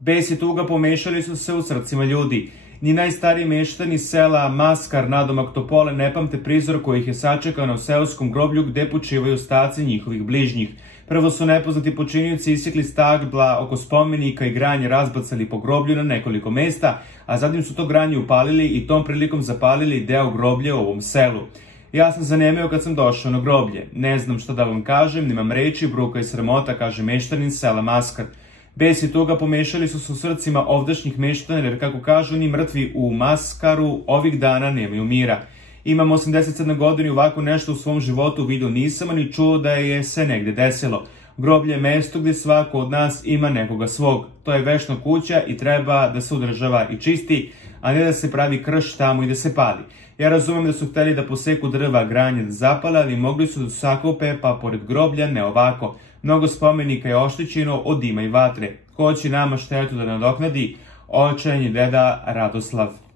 Bes i tuga pomešali su se u srcima ljudi. Ni najstariji meštani sela Maskar nadomak Topole ne pamte prizor koji ih je sačekao na seoskom groblju gde počivaju ostaci njihovih bližnjih. Prvo su nepoznati počinioci isekli stabla oko spomenika i granje razbacali po groblju na nekoliko mesta, a zatim su to granje upalili i tom prilikom zapalili deo groblja u ovom selu. Ja sam zanemeo kad sam došao na groblje. Ne znam šta da vam kažem, nemam reči, bruka i sramota, kaže meštanin sela Maskar. Bes i tuga pomešali su se u srcima ovdašnjih meštana, jer kako kažu ni mrtvi u Maskaru ovih dana nemaju mira. Imam 87 godina i ovako nešto u svom životu vidio nisam, ni čuo da je se negde desilo. Groblje je mesto gde svako od nas ima nekoga svog. To je večna kuća i treba da se održava i čisti, a ne da se pravi krš tamo i da se pali. Ja razumem da su hteli da poseku drva, granje da zapale, ali mogli su da sakupe, pa pored groblja ne ovako. Mnogo spomenika je oštećeno od dima i vatre. Ko će nama štetu da nadoknadi? Očajni deda Radoslav.